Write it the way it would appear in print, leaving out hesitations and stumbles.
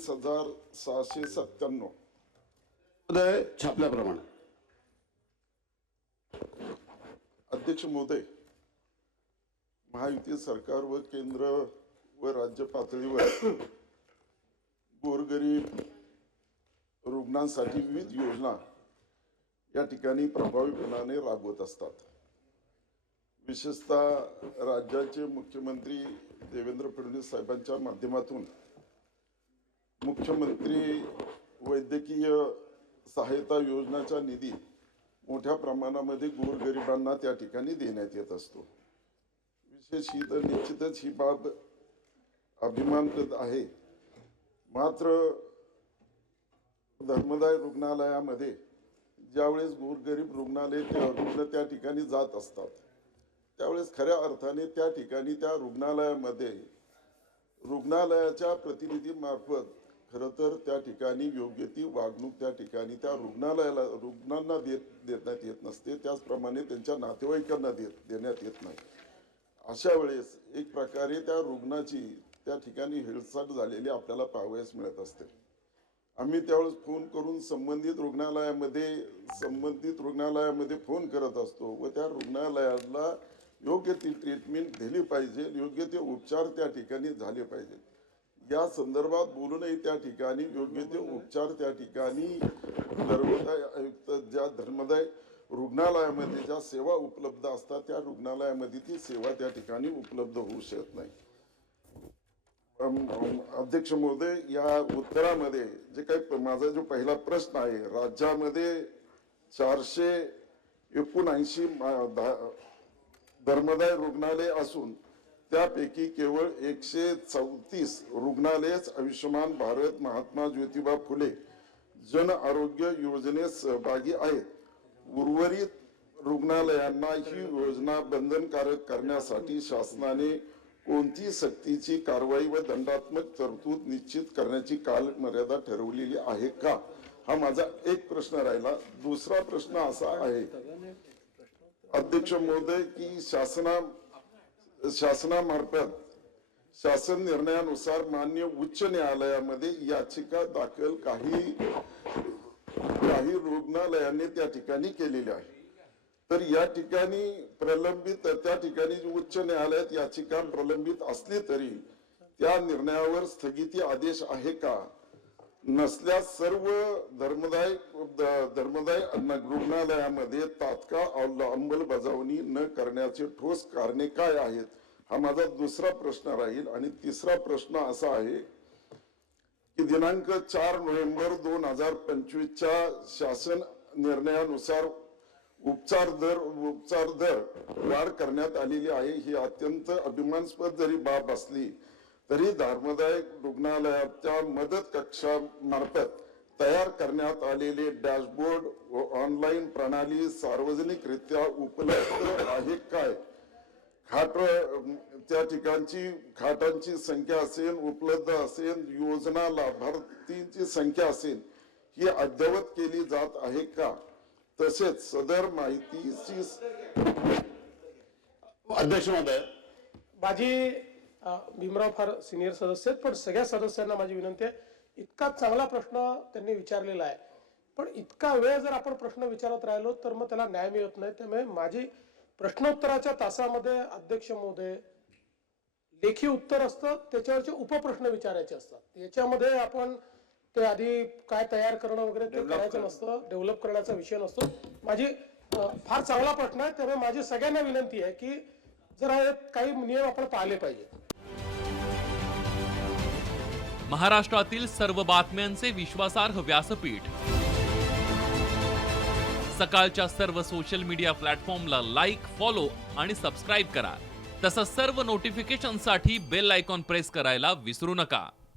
38,697 छापल्याप्रमाणे. अध्यक्ष महोदय, महायुती सरकार व केंद्र व राज्य पातळीवर गोरगरीब रुग्णांसाठी विविध योजना या ठिकाणी प्रभावीपणाने राबवत असतात. विशेषतः राज्याचे मुख्यमंत्री देवेंद्र फडणवीस साहेबांच्या माध्यमातून मुख्यमंत्री वैद्यकीय सहायता योजनाचा निधी मोठ्या प्रमाणामध्ये गोरगरिबांना त्या ठिकाणी देण्यात येत असतो. विशेष ही तर निश्चितच ही बाब अभिमानप्रद आहे. मात्र धर्मदाय रुग्णालयामध्ये ज्यावेळेस गोरगरीब रुग्ण त्या ठिकाणी जात असतात त्यावेळेस खऱ्या अर्थाने त्या ठिकाणी त्या रुग्णालयामध्ये रुग्णालयाच्या प्रतिनिधीमार्फत खरं तर त्या ठिकाणी योग्य ती वागणूक त्या ठिकाणी त्या रुग्णांना देण्यात येत नसते. त्याचप्रमाणे त्यांच्या नातेवाईकांना देण्यात येत नाही. अशा वेळेस एक प्रकारे त्या रुग्णाची त्या ठिकाणी हेळसांड झालेली आपल्याला पाहावयास मिळत असते. आम्ही त्यावेळेस फोन करून संबंधित रुग्णालयामध्ये फोन करत असतो व त्या रुग्णालयाला योग्य ती ट्रीटमेंट दिली पाहिजे, योग्य ते उपचार त्या ठिकाणी झाले पाहिजे. या संदर्भात बोलूनही त्या ठिकाणी योग्य ते उपचार त्या ठिकाणी धर्मदाय आयुक्त ज्या धर्मदाय रुग्णालयामध्ये ज्या सेवा उपलब्ध असतात त्या रुग्णालयामध्ये ती सेवा त्या ठिकाणी उपलब्ध होऊ शकत नाही. अध्यक्ष महोदय, या उत्तरामध्ये जे काही माझा जो पहिला प्रश्न आहे, राज्यामध्ये 479 धर्मदाय रुग्णालय असून त्यापैकी केवळ 134 रुग्णालयच आयुष्यमान भारत महात्मा ज्योतिबा फुले जन आरोग्य योजनेत सहभागी आहेत. उर्वरित रुग्णालयांना ही योजना बंधनकारक करण्यासाठी शासनाने कोणती सक्तीची कारवाई व दंडात्मक तरतूद निश्चित करण्याची कालमर्यादा ठरवलेली आहे का? हा माझा एक प्रश्न राहिला. दुसरा प्रश्न असा आहे अध्यक्ष महोदय की शासनामार्फत शासन निर्णयानुसार मान्य उच्च न्यायालयामध्ये याचिका दाखल काही रुग्णालयांनी त्या ठिकाणी केलेली आहे. तर या ठिकाणी प्रलंबित त्या ठिकाणी उच्च न्यायालयात याचिका प्रलंबित असली तरी त्या निर्णयावर स्थगिती आदेश आहे का? नसल्यास सर्व धर्मदाय रुग्णालयामध्ये तात्काळ अंमलबजावणी न करण्याचे ठोस कारणे काय आहेत? हा माझा दुसरा प्रश्न राहील. आणि तिसरा प्रश्न असा आहे की दिनांक 4 नोव्हेंबर 2025च्या शासन निर्णयानुसार उपचार दर वाढ करण्यात आलेली आहे. ही अत्यंत अभिमानास्पद जरी बाब असली तरी धर्मदाय रुग्णालयाच्या मदत कक्षामार्फत तयार करण्यात आलेले डॅशबोर्ड व ऑनलाईन प्रणाली सार्वजनिकरित्या उपलब्ध आहे काय? त्या ठिकाणची खाटांची संख्या असेल, उपलब्ध असेल, योजना लाभार्थींची संख्या असेल, ही अद्ययावत केली जात आहे का? तसेच सदर माहितीची अध्यक्ष महोदय, माझी भीमराव फार सिनियर सदस्य आहेत, पण सगळ्या सदस्यांना माझी विनंती आहे, इतका चांगला प्रश्न त्यांनी विचारलेला आहे, पण इतका वेळ जर आपण प्रश्न विचारत राहिलो तर मग त्याला न्याय मिळत नाही. त्यामुळे माझी प्रश्नोत्तराच्या तासामध्ये अध्यक्ष महोदय लेखी उत्तर असतं, त्याच्यावरचे उपप्रश्न विचारायचे असतात. याच्यामध्ये आपण ते आधी काय तयार करणं वगैरे ते करायचं नसतं, डेव्हलप करण्याचा विषय नसतो. माझी फार चांगला प्रश्न आहे. त्यामुळे माझी सगळ्यांना विनंती आहे की जरा काही नियम आपण पाळले पाहिजेत. महाराष्ट्रातील सर्व बातम्यांचे विश्वासार्ह व्यासपीठ, सकाळच्या सर्व सोशल मीडिया प्लॅटफॉर्मला लाईक, फॉलो आणि सबस्क्राईब करा. तसंच सर्व नोटिफिकेशनसाठी बेल आयकॉन प्रेस करायला विसरू नका.